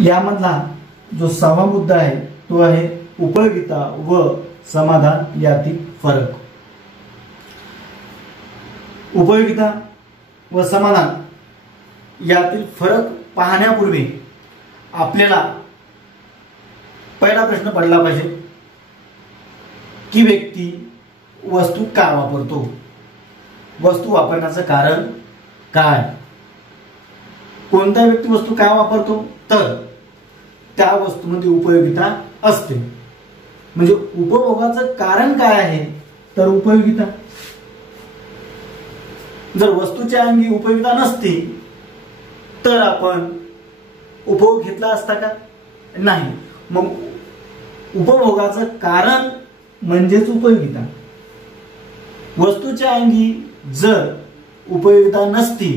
यामधला जो 6वा मुद्दा आहे तो आहे उपयोगिता व समाधान यातील फरक। उपयोगिता व समाधान यातील फरक पाहण्यापूर्वी आपल्याला पहिला प्रश्न पडला पाहिजे की व्यक्ती वस्तू का वापरतो, वस्तू वापरण्याचं कारण काय। कोणता व्यक्ती वस्तू का वापरतो, तर त्या वस्तूमध्ये उपयोगिता असते। म्हणजे उपभोगाचं कारण काय आहे, तर उपयोगिता। जर वस्तूच्या अंगी उपयोगिता नसती तर आपण उपभोग घेतला असता का, नाही। मग उपभोगाचं कारण म्हणजेच उपयोगिता। वस्तूच्या अंगी जर उपयोगिता नसती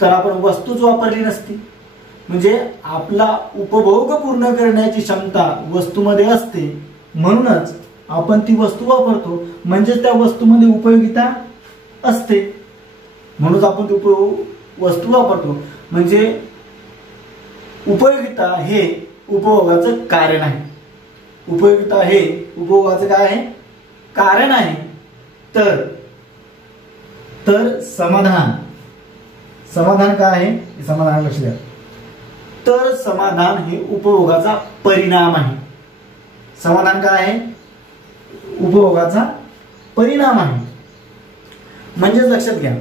तर आपण वस्तूच वापरली नसती। म्हणजे आपला उपभोग पूर्ण करण्याची क्षमता वस्तूमध्ये असते, म्हणूनच आपण ती वस्तू वापरतो। म्हणजे त्या वस्तूमध्ये उपयोगिता असते, म्हणूनच आपण ती वस्तू वापरतो। म्हणजे उपयोगिता हे उपभोगाचं कारण आहे। उपयोगिता हे उपभोगाचं काय आहे, कारण आहे। तर समाधान, समाधान काय आहे, समाधान लक्ष द्या। तर समाधान हे उपभोगाचा परिणाम आहे। समाधान काय आहे, उपभोगाचा परिणाम आहे। म्हणजे लक्षात घ्या,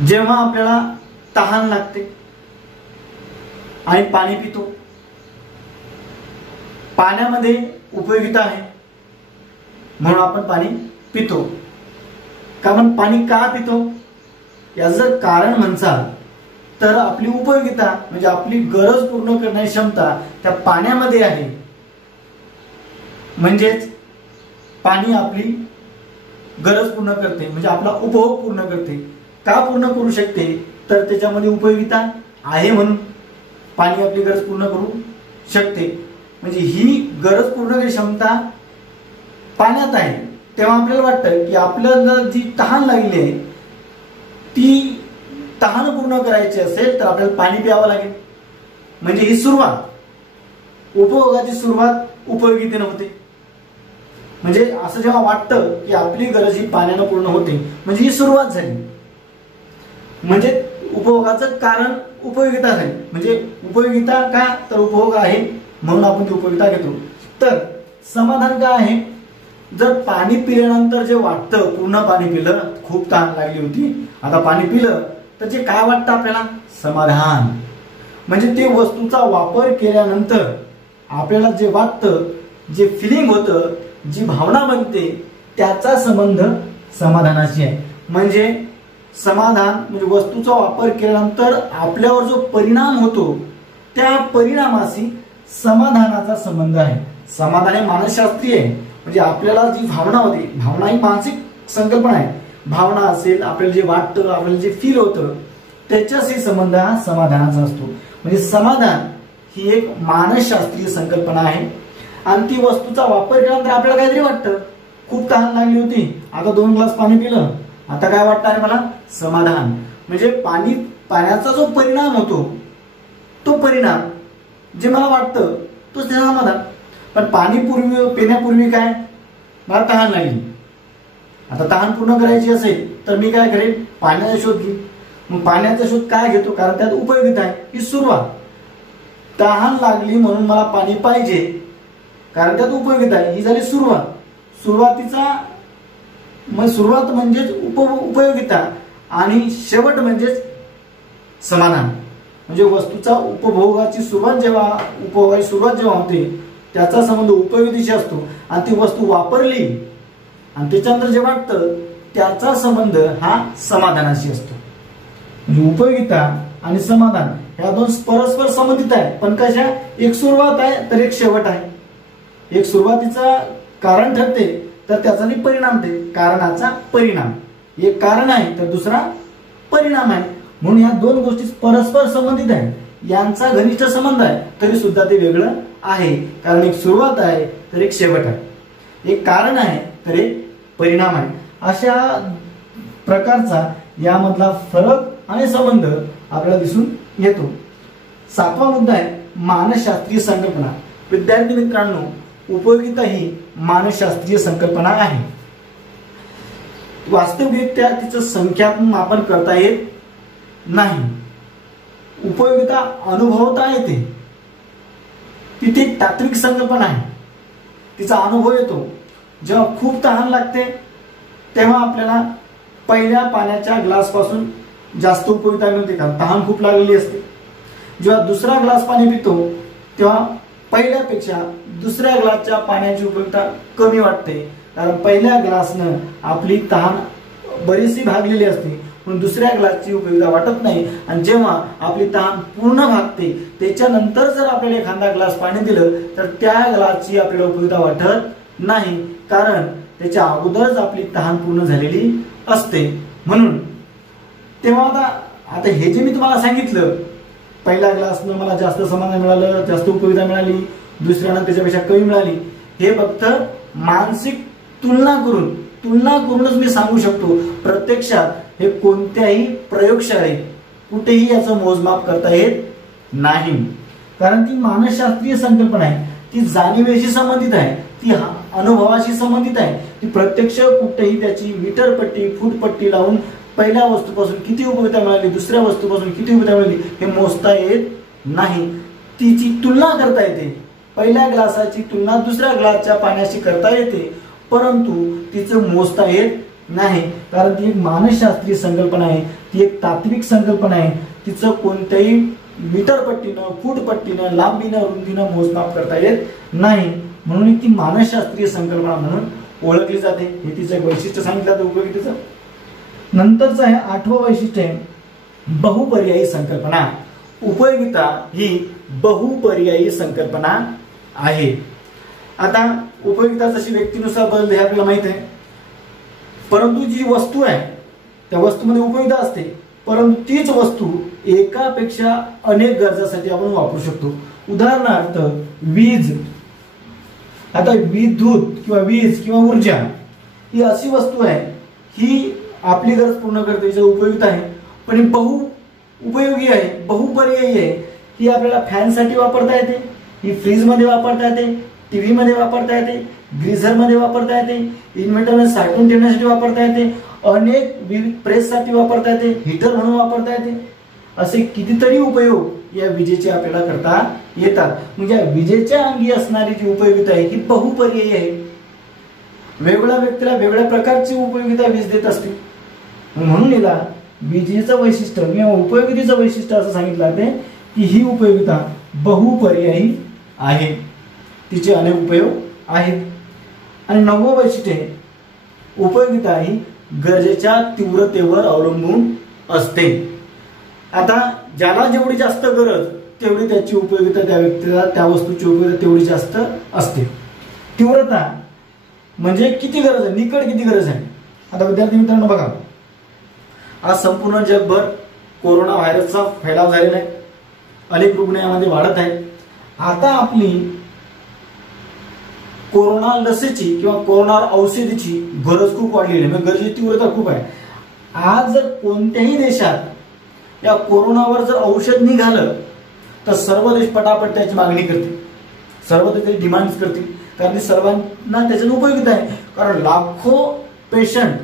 जेव्हा आपल्याला तहान लागते आणि पाणी पितो, पाण्यामध्ये उपयोगिता आहे म्हणून आपण पाणी पितो। कारण पाणी का पितो याचं जर कारण म्हणसाल तर आपली उपयोगिता म्हणजे आपली गरज पूर्ण करण्याची क्षमता त्या पाण्यामध्ये आहे। म्हणजेच पाणी आपली गरज पूर्ण करते, म्हणजे आपला उपभोग पूर्ण करते। का पूर्ण करू शकते, तर त्याच्यामध्ये उपयोगिता आहे म्हणून पाणी आपली गरज पूर्ण करू शकते। म्हणजे ही गरज पूर्ण करण्याची क्षमता पाण्यात आहे। तेव्हा आपल्याला वाटतं की आपल्याला जी तहान लागली आहे ती तहान पूर्ण करायची असेल तर आपल्याला पाणी प्यावं लागेल। म्हणजे ही सुरुवात, उपभोगाची सुरुवात उपयोगितेने होते। म्हणजे असं जेव्हा वाटतं की आपली गरज ही पाण्याने पूर्ण होते, म्हणजे ही सुरुवात झाली। म्हणजे उपभोगाचं कारण उपयोगिता झाली। म्हणजे उपयोगिता का, तर उपभोग आहे म्हणून आपण ती उपयोगिता घेतो। तर समाधान काय आहे, जर पाणी पिल्यानंतर जे वाटतं, पूर्ण पाणी पिलं, खूप तहान लागली होती, आता पाणी पिलं तर जे काय वाटतं आपल्याला, समाधान। म्हणजे ते वस्तूचा वापर केल्यानंतर आपल्याला जे वाटतं, जे फिलिंग होतं, जी भावना बनते, त्याचा संबंध समाधानाशी आहे। म्हणजे समाधान म्हणजे वस्तूचा वापर केल्यानंतर आपल्यावर जो परिणाम होतो त्या परिणामाशी समाधानाचा संबंध आहे। समाधान हे मानसशास्त्रीय आहे। म्हणजे आपल्याला जी भावना होते, भावना ही मानसिक संकल्पना आहे। भावना असेल, आपल्याला जे वाटतं, आपल्याला जे फील होतं, त्याच्याशी संबंध हा समाधानाचा असतो। म्हणजे समाधान ही एक मानसशास्त्रीय संकल्पना आहे। आणि ती वस्तूचा वापर केल्यानंतर आपल्याला काहीतरी वाटतं, खूप तहान लागली होती, आता 2 ग्लास पाणी पिलं, आता काय वाटतं आहे मला, समाधान। म्हणजे पाण्याचा जो परिणाम होतो, तो परिणाम जे मला वाटतं तोच ते समाधान। पण पाणी पिण्यापूर्वी काय, मला तहान लागली, आता तहान पूर्ण करायची असेल तर मी काय करेन, पाण्याचा शोध घेईन। मग पाण्याचा शोध काय घेतो, कारण त्यात उपयोगिता आहे, ही सुरुवात। तहान लागली म्हणून मला पाणी पाहिजे, कारण त्यात उपयोगिता आहे, ही झाली सुरुवात। सुरुवात म्हणजेच उपयोगिता आणि शेवट म्हणजेच समाधान। म्हणजे वस्तूचा उपभोगाची सुरुवात जेव्हा होते त्याचा संबंध उपयोगितेशी असतो, आणि ती वस्तू वापरली आणि त्याच्यानंतर जे वाटतं त्याचा संबंध हा समाधानाशी असतो। म्हणजे उपयोगिता आणि समाधान ह्या दोन परस्पर संबंधित आहे, पण कशा, एक सुरुवात आहे तर एक शेवट आहे। एक सुरुवातीचा कारण ठरते तर त्याचा परिणाम ते, कारणाचा परिणाम। एक कारण आहे तर दुसरा परिणाम आहे। म्हणून या दोन गोष्टी परस्पर संबंधित आहेत, यांचा घनिष्ठ संबंध आहे, तरी सुद्धा ते वेगळं आहे। कारण एक सुरुवात आहे तर एक शेवट आहे, एक कारण आहे तर एक परिणाम आहे। अशा प्रकारचा यामधला फरक आणि संबंध आपल्याला दिसून येतो. 7वा मुद्दा आहे मानसशास्त्रीय संकल्पना. विद्यार्थी मित्रांनो, उपयोगिता ही मानसशास्त्रीय संकल्पना आहे. वास्तविकरित्या तिचं संख्यात्मक मापन करता येत नाही. उपयोगिता अनुभवता येते. ती एक तात्विक संकल्पना आहे. तिचा अनुभव येतो. जेव्हा खूप तहान लागते तेव्हा आपल्याला पहिल्या पाण्याच्या ग्लास पासून जास्त उपयोगिता मिळते, कारण तहान खूप लागलेली असते. जेव्हा दुसरा ग्लास पाणी पितो तेव्हा पहिल्यापेक्षा दुसऱ्या ग्लासच्या पाण्याची उपयोगिता कमी वाटते, कारण पहिल्या ग्लासनं आपली तहान बरीचशी भागलेली असते, म्हणून दुसऱ्या ग्लासची उपयोगिता वाटत नाही. आणि जेव्हा आपली तहान पूर्ण भागते त्याच्यानंतर जर आपल्याला एखादा ग्लास पाणी दिलं तर त्या ग्लासची आपल्याला उपयोगिता वाटत नाही, कारण त्याच्या अगोदरच आपली तहान पूर्ण झालेली असते. म्हणून तेव्हा आता हे जे मी तुम्हाला सांगितलं, पहिल्या ग्लासनं मला जास्त समाधान मिळालं, जास्त उपयोगिता मिळाली, दुसऱ्यानं त्याच्यापेक्षा कमी मिळाली, हे फक्त मानसिक तुलना करूनच मी सांगू शकतो. प्रत्यक्षात हे कोणत्याही प्रयोगशाळेत कुठेही याचं मोजमाप करता येत नाही, कारण ती मानसशास्त्रीय संकल्पना आहे. ती जाणीवेशी संबंधित आहे, ती अनुभवाशी संबंधित आहे. ती प्रत्यक्ष कुठेही त्याची मीटर पट्टी फूटपट्टी लावून पहिल्या वस्तूपासून किती उपयोगिता मिळाली, दुसऱ्या वस्तूपासून किती उपयोगिता मिळाली हे मोजता येत नाही. तिची तुलना करता येते. पहिल्या ग्लासाची तुलना दुसऱ्या ग्लासच्या पाण्याशी करता येते, परंतु तिचं मोजता येत नाही, कारण ती एक मानसशास्त्रीय संकल्पना आहे. ती एक तात्विक संकल्पना आहे. तिचं कोणत्याही मीटर पट्टीनं फूटपट्टीनं लांबीनं रुंदीनं मोजमाप करता येत नाही, म्हणून ती मानसशास्त्रीय संकल्पना म्हणून ओळखली जाते. हे तिचं एक वैशिष्ट्य सांगितलं तर उपयोगितेचं. नंतरचं आहे 8वं वैशिष्ट्य बहुपर्यायी संकल्पना. उपयोगिता ही बहुपर्यायी संकल्पना आहे. आता उपयोगिता जशी व्यक्तीनुसार बदलते हे आपल्याला माहित आहे, परंतु जी वस्तू आहे त्या वस्तूमध्ये उपयोगिता असते, परंतु तीच वस्तू एकापेक्षा अनेक गरजासाठी आपण वापरू शकतो. उदाहरणार्थ वीज. आता विद्युत किंवा वीज किंवा ऊर्जा ही अशी वस्तू आहे, ही आपली गरज पूर्ण करते, याची उपयोगिता आहे, पण ही उपयोगी आहे, बहुपर्यायी आहे. ही आपल्याला फॅनसाठी वापरता येते, ही फ्रीजमध्ये वापरता येते, टीव्ही मध्ये वापरता येते, ग्रीझर मध्ये वापरता येते, इन्व्हर्टरमध्ये साठवून ठेवण्यासाठी वापरता येते, अनेक विविध प्रेससाठी वापरता येते, हीटर म्हणून वापरता येते. असे कितीतरी उपयोग या विजेचे आपल्याला करता येतात. म्हणजे विजेच्या अंगी असणारी जी उपयोगिता आहे ही बहुपर्यायी आहे. वेगवेगळ्या व्यक्तीला वेगळ्या प्रकारची उपयोगिता वीज देत असते, म्हणून हिला विजेचं वैशिष्ट्य किंवा उपयोगितेचं वैशिष्ट्य असं सांगितलं जाते की ही उपयोगिता बहुपर्यायी आहे, तिचे अनेक उपयोग आहेत. आणि 9वं वैशिष्ट्य उपयोगिता ही गरजेच्या तीव्रतेवर अवलंबून असते. आता ज्याला जेवढी जास्त गरज तेवढी त्याची उपयोगिता, त्या व्यक्तीला त्या वस्तूची उपयोगिता तेवढी जास्त असते. तीव्रता म्हणजे किती गरज आहे, निकड किती गरज आहे. आता विद्यार्थी मित्रांनो बघा, आज संपूर्ण जगभर कोरोना व्हायरसचा फैलाव झालेला आहे, अनेक रुग्ण यामध्ये वाढत आहेत. आता आपली कोरोना लसीची किंवा कोरोना औषधीची गरज खूप वाढलेली आहे, म्हणजे गरजेची तीव्रता खूप आहे. आज जर कोणत्याही देशात या कोरोनावर जर औषध निघालं तर सर्व देश पटापट त्याची मागणी करतील, सर्व देश त्याची डिमांड करतील, कारण सर्वांना त्याच्यात उपयोगिता आहे. कारण लाखो पेशंट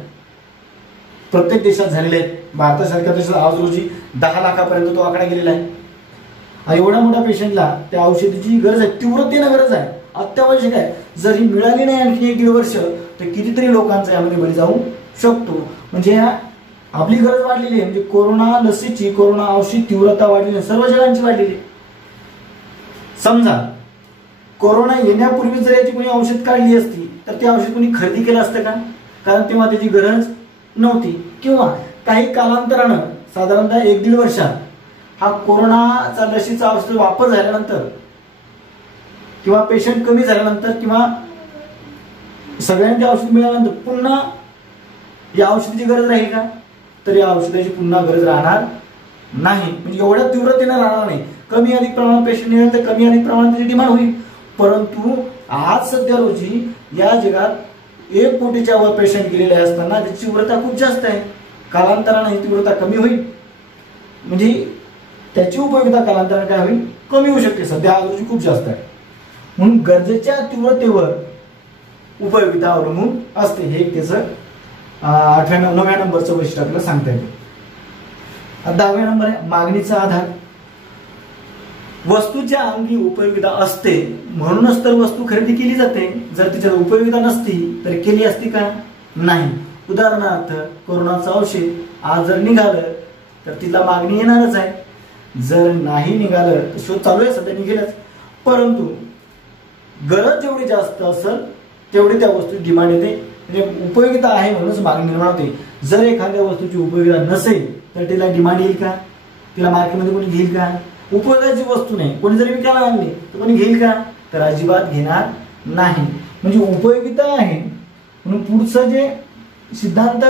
प्रत्येक देशात झालेले आहेत. भारतासारख्या देशात आज रोजी 10 लाखापर्यंत तो आकडा गेलेला आहे. एवढ्या मोठ्या पेशंटला त्या औषधीची गरज आहे, तीव्रतेनं गरज आहे, अत्यावश्यक आहे. जर ही मिळाली नाही आणखी 1-1.5 वर्ष तर कितीतरी लोकांचा यामध्ये बळी जाऊ शकतो. म्हणजे आपली गरज वाढलेली आहे, म्हणजे कोरोना लसीची, कोरोना औषध तीव्रता वाढलेली आहे, सर्व जगांची वाढलेली आहे. समजा कोरोना येण्यापूर्वी जर याची कोणी औषध काढली असती तर ते औषध कोणी खरेदी केलं असतं का, कारण तेव्हा त्याची गरज नव्हती. किंवा काही कालांतरानं साधारणतः 1-1.5 वर्षात हा कोरोनाचा लसीचा औषध वापर झाल्यानंतर किंवा पेशंट कमी झाल्यानंतर किंवा सगळ्यांना औषध मिळाल्यानंतर पुन्हा या औषधाची गरज राहील का, तर या औषधाची पुन्हा गरज राहणार नाही. म्हणजे एवढ्या तीव्रतेने राहणार नाही. कमी अधिक प्रमाणात पेशंट येईल तर कमी अधिक प्रमाणात त्याची डिमांड होईल. परंतु आज सध्या रोजी या जगात 1 कोटीच्या वर पेशंट गेलेले असताना त्याची तीव्रता खूप जास्त आहे. कालांतराने ही तीव्रता कमी होईल. म्हणजे त्याची उपयोगिता कालांतराने काय होईल, कमी होऊ शकते. सध्या आजची खूप जास्त आहे, म्हणून गरजेच्या तीव्रतेवर उपयोगिता अवलंबून असते. हे एक त्याचं 9व्या नंबरचं वैशिष्ट्य आपल्याला सांगता येईल. 10वा नंबर आहे मागणीचा आधार. वस्तूच्या अंगी उपयोगिता असते म्हणूनच तर वस्तू खरेदी केली जाते. जर तिच्यात उपयोगिता नसती तर केली असती का, नाही. उदाहरणार्थ कोरोनाचं औषध आज जर निघालं तर तिला मागणी येणारच आहे. जर नाही निघालं तर शोध चालू आहे, सध्या निघेलच. परंतु गरज जेवढी जास्त असेल तेवढी त्या वस्तू डिमांड येते. म्हणजे उपयोगिता आहे म्हणूनच मागणी निर्माण होते. जर एखाद्या वस्तूची उपयोगिता नसेल तर तिला डिमांड येईल का, तिला मार्केटमध्ये कोणी घेईल का. उपयोगाची वस्तू नाही, कोणी जरी विकायला आणली तर कोणी घेईल का, तर अजिबात घेणार नाही. म्हणजे उपयोगिता आहे म्हणून पुढचं जे सिद्धांत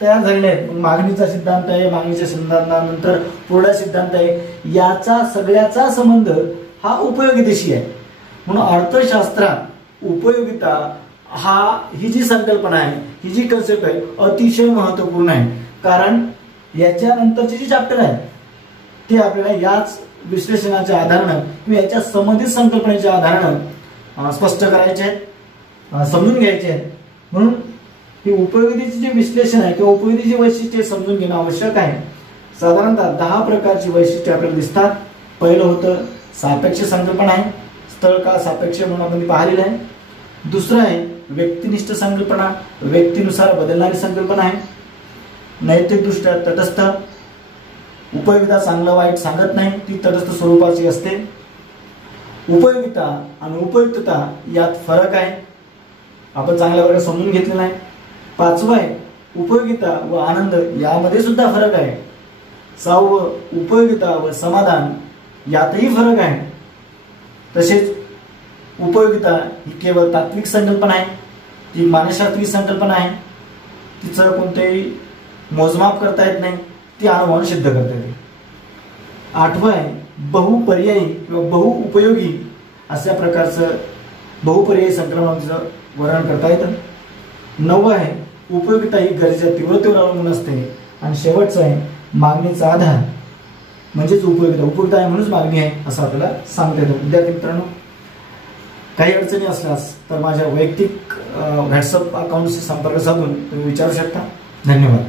तयार झालेले आहेत, मागणीचा सिद्धांत आहे, मागणीच्या सिद्धांतानंतर पुढचा सिद्धांत आहे, याचा सगळ्याचा संबंध हा उपयोगितेशी आहे. म्हणून अर्थशास्त्रात उपयोगिता ही जी संकल्पना आहे, ही जी कन्सेप्ट आहे, अतिशय महत्वपूर्ण आहे. कारण याच्यानंतरचे जे चॅप्टर आहे ते आपल्याला याच विश्लेषणाच्या आधारानं किंवा याच्या संबंधित संकल्पनेच्या आधारानं स्पष्ट करायचे आहेत, समजून घ्यायचे आहेत. म्हणून ही उपयोगितेचे जे विश्लेषण आहे किंवा उपयोगितेची वैशिष्ट्ये समजून घेणं आवश्यक आहे. साधारणतः 10 प्रकारची वैशिष्ट्ये आपल्याला दिसतात. पहिलं होतं सापेक्ष संकल्पना आहे, स्थळ काळ सापेक्ष म्हणून आपण पाहिलेलं आहे. दुसरं आहे व्यक्तिनिष्ठ संकल्पना, व्यक्तीनुसार बदलणारी संकल्पना आहे. नैतिकदृष्ट्या तटस्थ, उपयोगिता चांगलं वाईट सांगत नाही, ती तटस्थ स्वरूपाची असते. उपयोगिता आणि उपयुक्तता यात फरक आहे, आपण चांगल्या प्रकारे समजून घेतलेला आहे. 5वं आहे उपयोगिता व आनंद, यामध्ये सुद्धा फरक आहे. 6वं उपयोगिता व समाधान, यातही फरक आहे. तसेच उपयोगिता ही केवळ तात्विक संकल्पना आहे, ती मानसशास्त्रीय संकल्पना आहे, तिचं कोणतेही मोजमाप करता येत नाही, ती अनुभवाने सिद्ध करता येते. 8वं आहे बहुपर्यायी किंवा बहुउपयोगी, अशा प्रकारचं बहुपर्यायी संकल्पनांचं वर्णन करता येतं. 9वं आहे उपयोगिता ही गरजेच्या तीव्रतेवर अवलंबून असते. आणि शेवटचं आहे मागणीचा आधार, म्हणजेच उपयोगिता आहे म्हणूनच मागणी आहे असं आपल्याला सांगता येतं. विद्यार्थी मित्रांनो, काही अडचणी असल्यास तर माझ्या वैयक्तिक व्हॉट्सअप अकाउंटशी संपर्क साधून तुम्ही विचारू शकता. धन्यवाद.